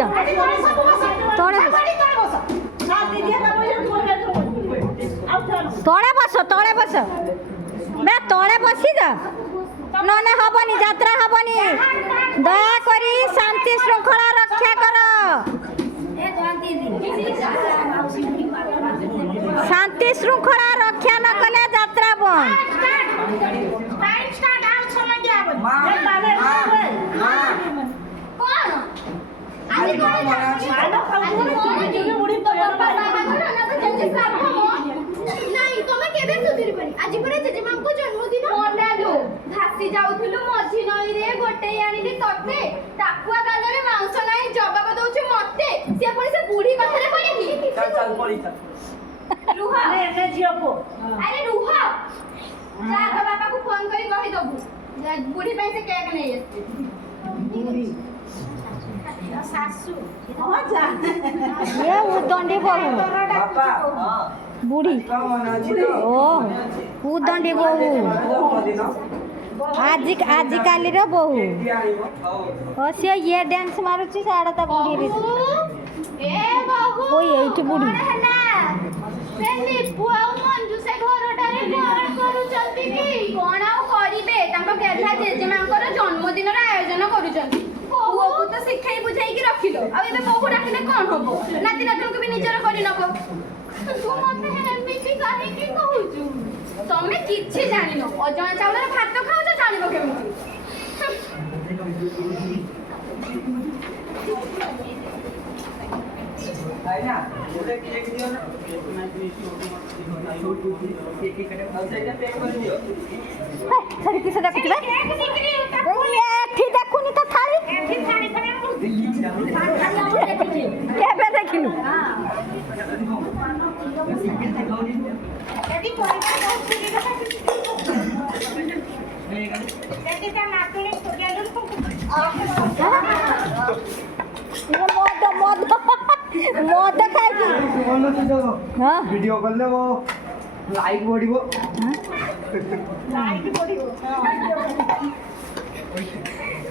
जा तले तले बस बे तले बसी जा नने हबनी यात्रा हबनी दया करी शांति श्रृंखला रक्षा कर शांति श्रृंखला रक्षा न कले यात्रा बंद भासी जाउथुलु मझी नई रे गोटे आनी रे तते टाकुआ गाल रे मांस नाही जवाब दउछु मते से पुणी से बूढ़ी कथरे पड़े की चल चल पड़ी चल रुहा ने जियो को अरे रुहा जा तो बाबा को फोन करी कहि दबु बूढ़ी पे से केक नहीं आछे बूढ़ी सासू हो जा ये उदंडी बहु बापा हां बूढ़ी ओ उदंडी बहु आज काली रो बहु ओ से ये डांस मारुची साडा ता बूढ़ी रे ए बाबू ओ एठी बूढ़ी से निपु आ मंजू से घरटारे कोन करू चंती की कोन आ करिवे तांको गेधा जेजेमांकर जन्मदिन रा आयोजन करू चंती पुओ को तो शिखाई बुझाई की रखिलो आ एबे बहु राखिले कोन होबो नाती नातन को भी निजर करि नको तू मते एमपी काहे की कहूचु तमे किछि जानिनो अजण चावलर भात खाउ छ जानिबो केमिति है ना मुझे केक दियो ना केक कटे आउटसाइड पैक कर दियो सरी किसे देखु बे ओ एठी देखुनी तो थाली केबे देखिनु यदि कोइबा होछि यदि ता नातुनी सोग्यालुन को ये मद खाई की हां वीडियो कर ले वो लाइक बढ़िबो लाइट पड़िबो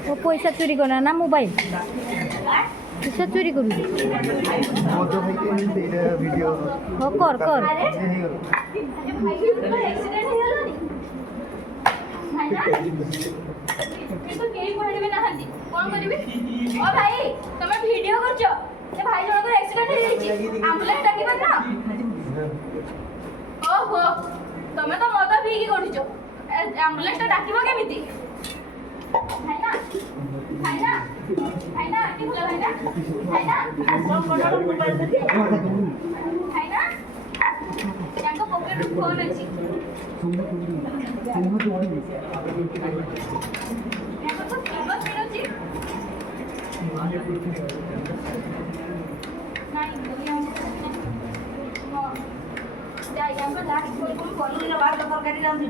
वो पैसा चोरी करना ना मोबाइल पैसा चोरी करू मद भाई के तेरे वीडियो हो कर कर अरे भाई एक्सीडेंट हो गेलनी भाईना तो केही पड़िबे नाहंती कोन करिवे ओ भाई तमे वीडियो करछो ए भाई जण को एक्सीडेंट हो जाईची एम्बुलेंस डाकिबा ना ओहो तमे तो मद पीकी करछो एम्बुलेंस डाकिबो केमिति भाईना भाईना भाईना की बोला भाईना भाईना भाईना यांको पॉकेट फोन अछि यांको तो फेमस मिलुची नाही दुनिया जाई यांको लास्ट कोई कोन ना बात तरकारी रांधी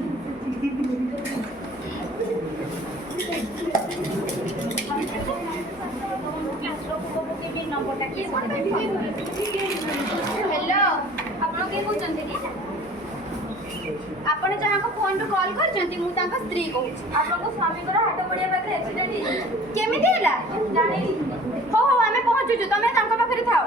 हेलो आपण के कहउचंती कि आपण जहां को फोन पे कॉल करचंती मु तांका स्त्री कहू आपण को स्वामी को हाट पड़िया पाखरे एक्सीडेंट ही केमिति हैला जानि हो हो हमें पहुंचुछु तमे तांका पाखरे थाओ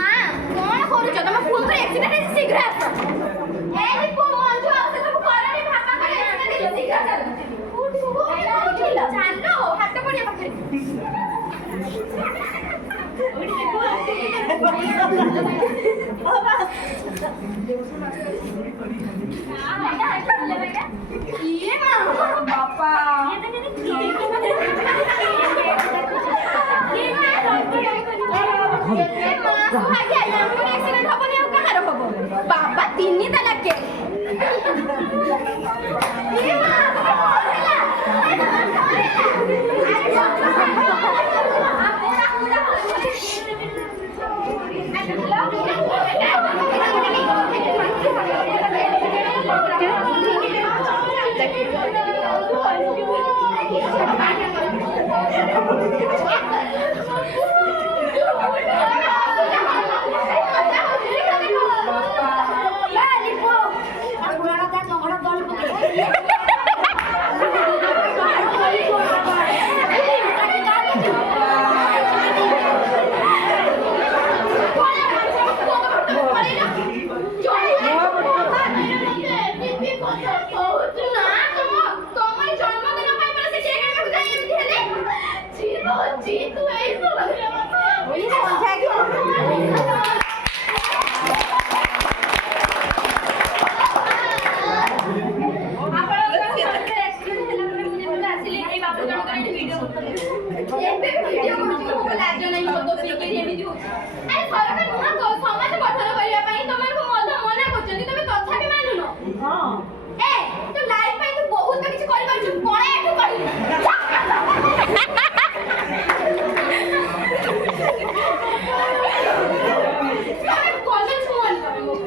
मां कोन करूछ तमे फोन पे एक्सीडेंट है शीघ्र आस ए दीपू मंजू आसे सब करनी भापा करे एक्सीडेंट है शीघ्र चल चालो हाट पड़िया पाखरे बापा बाबा तीन तलाक के ସରକାର ନୂଆ ସମାଜ ଗଠନ କରିବା ପାଇଁ ତମକୁ ମଧ୍ୟ ମନା କରୁଛନ୍ତି ତମେ ତଥାପି ମାନୁନ ଏ ତୁ ଲାଇଫ ପାଇଁ ତୁ ବହୁତ କିଛି କରିପାରୁଛୁ ପଳା ଏଠୁ କହିଲି କଲେଜ ଛୁଅନି